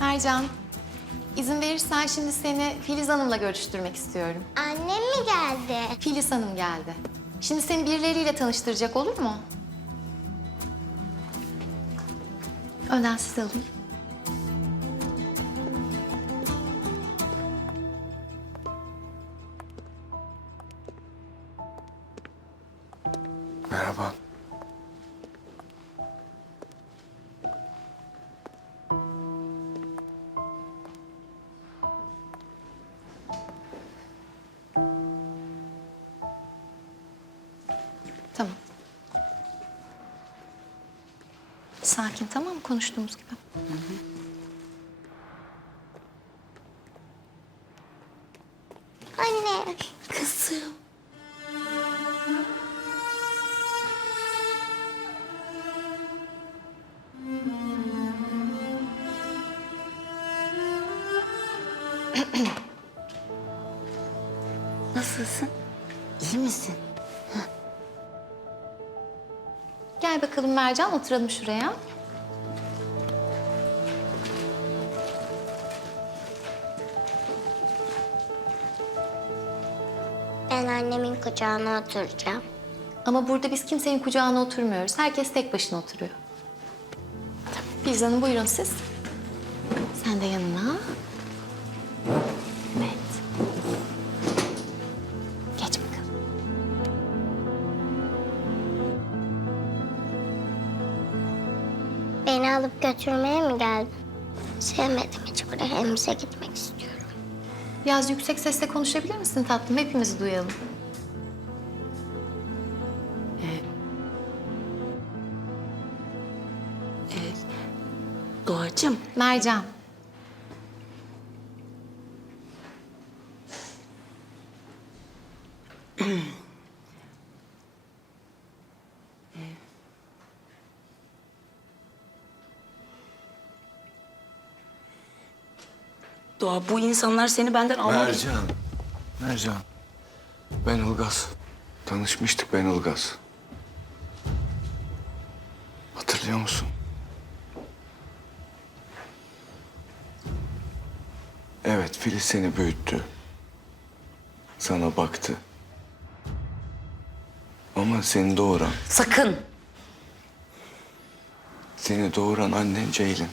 Mercan, izin verirsen şimdi seni Filiz Hanım'la görüştürmek istiyorum. Annem mi geldi? Filiz Hanım geldi. Şimdi seni birileriyle tanıştıracak olur mu? Önden siz alın. Merhaba. Sakin tamam mı konuştuğumuz gibi? Anne. Kızım. Nasılsın? İyi misin? Gel bakalım Mercan oturalım şuraya. Annemin kucağına oturacağım. Ama burada biz kimsenin kucağına oturmuyoruz. Herkes tek başına oturuyor. Filiz Hanım buyurun siz. Sen de yanına. Evet. Geç bakalım. Beni alıp götürmeye mi geldin? Sevmedim hiç buraya. Evimize gitmek istiyorum. Biraz yüksek sesle konuşabilir misin tatlım? Hepimiz duyalım. Doğacığım. Mercan. Doğa bu insanlar seni benden almak... Mercan. Mercan. Ben Ilgaz. Tanışmıştık ben Ilgaz. Hatırlıyor musun? Evet, Filiz seni büyüttü. Sana baktı. Ama seni doğuran, Sakın. seni doğuran annen Ceylin.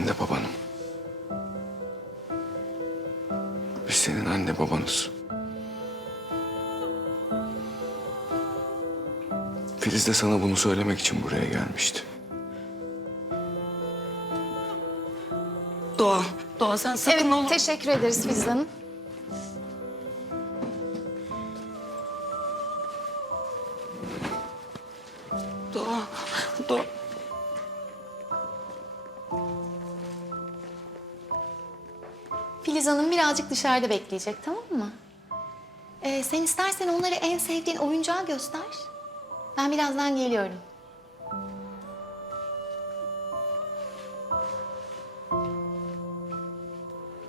Ben de babanım. Biz senin anne babanız. Filiz de sana bunu söylemek için buraya gelmişti. Doğa. Doğa sen sakın Evet, olur. teşekkür ederiz Filiz Hanım. Doğa. Doğa. Hanım birazcık dışarıda bekleyecek, tamam mı? Ee, sen istersen onlara en sevdiğin oyuncağı göster. Ben birazdan geliyorum.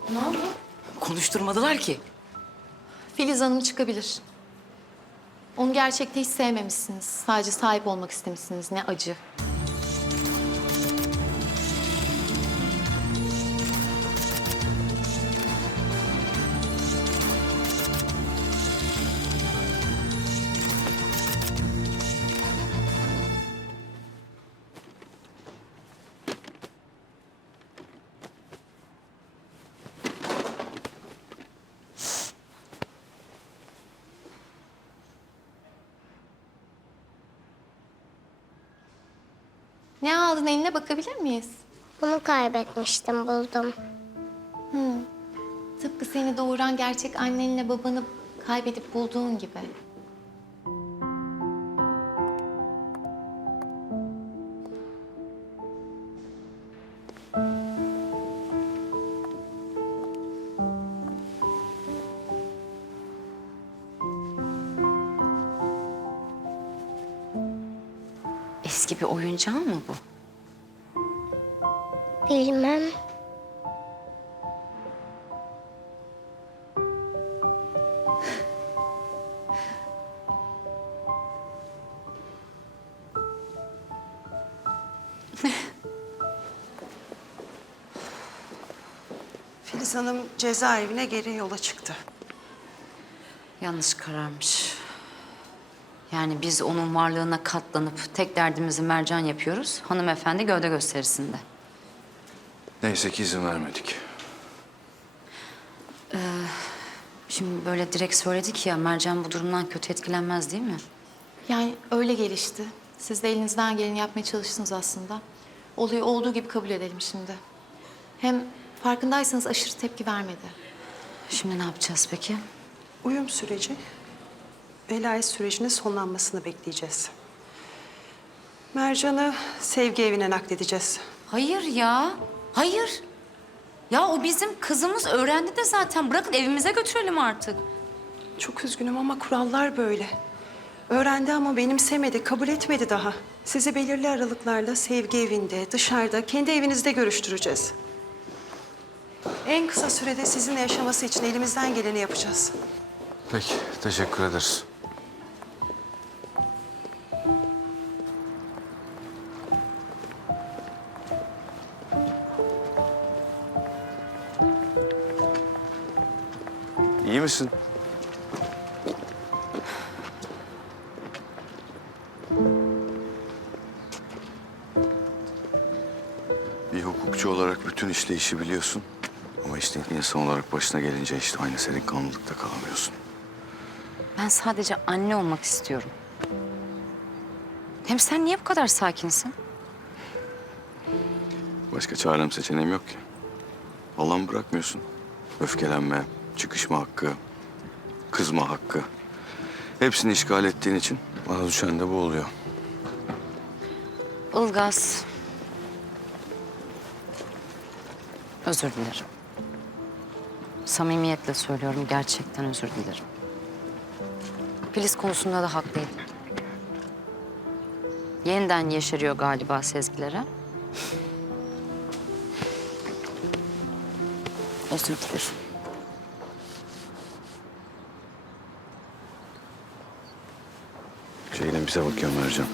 Ne oldu? Konuşturmadılar ki. Filiz Hanım çıkabilir. Onu gerçekte hiç sevmemişsiniz. Sadece sahip olmak istemişsiniz. Ne acı. Ne aldın eline bakabilir miyiz? Bunu kaybetmiştim buldum. Tıpkı seni doğuran gerçek annenle babanı kaybedip bulduğun gibi. Eski bir oyuncağı mı bu? Bilmem. Filiz Hanım cezaevine geri yola çıktı. Yanlış kararmış. Yani biz onun varlığına katlanıp tek derdimizi mercan yapıyoruz. Hanımefendi gövde gösterisinde. Neyse ki izin vermedik. Şimdi böyle direkt söyledik ya mercan bu durumdan kötü etkilenmez değil mi? Yani öyle gelişti. Siz de elinizden geleni yapmaya çalıştınız aslında. Olayı olduğu gibi kabul edelim şimdi. Hem farkındaysanız aşırı tepki vermedi. Şimdi ne yapacağız peki? Uyum süreci, velayet sürecinin sonlanmasını bekleyeceğiz. Mercan'ı sevgi evine nakledeceğiz. Hayır ya. Hayır. Ya o bizim kızımız öğrendi de zaten. Bırakın evimize götürelim artık. Çok üzgünüm ama kurallar böyle. Öğrendi ama benimsemedi, kabul etmedi daha. Sizi belirli aralıklarla sevgi evinde, dışarıda, kendi evinizde görüştüreceğiz. En kısa sürede sizinle yaşaması için elimizden geleni yapacağız. Peki, teşekkür ederiz. İyi misin? Bir hukukçu olarak bütün işleyişi biliyorsun. Ama işte insan olarak başına gelince işte aynı senin kanlılıkta kalamıyorsun. Ben sadece anne olmak istiyorum. Hem sen niye bu kadar sakinsin? Başka çarem seçeneğim yok ki. Alan bırakmıyorsun. Öfkelenme, çıkışma hakkı, kızma hakkı. Hepsini işgal ettiğin için bana düşen de bu oluyor. Ilgaz. Özür dilerim. Samimiyetle söylüyorum, gerçekten özür dilerim. Filiz konusunda da haklıydı. Yeniden yeşeriyor galiba sezgilere. Özür dilerim. Ceylin bize bakıyor Mercan.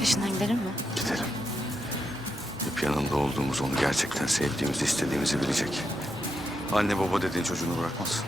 Peşinden gidelim mi? Yanında olduğumuz, onu gerçekten sevdiğimizi, istediğimizi bilecek. Anne baba dediğin çocuğunu bırakmaz.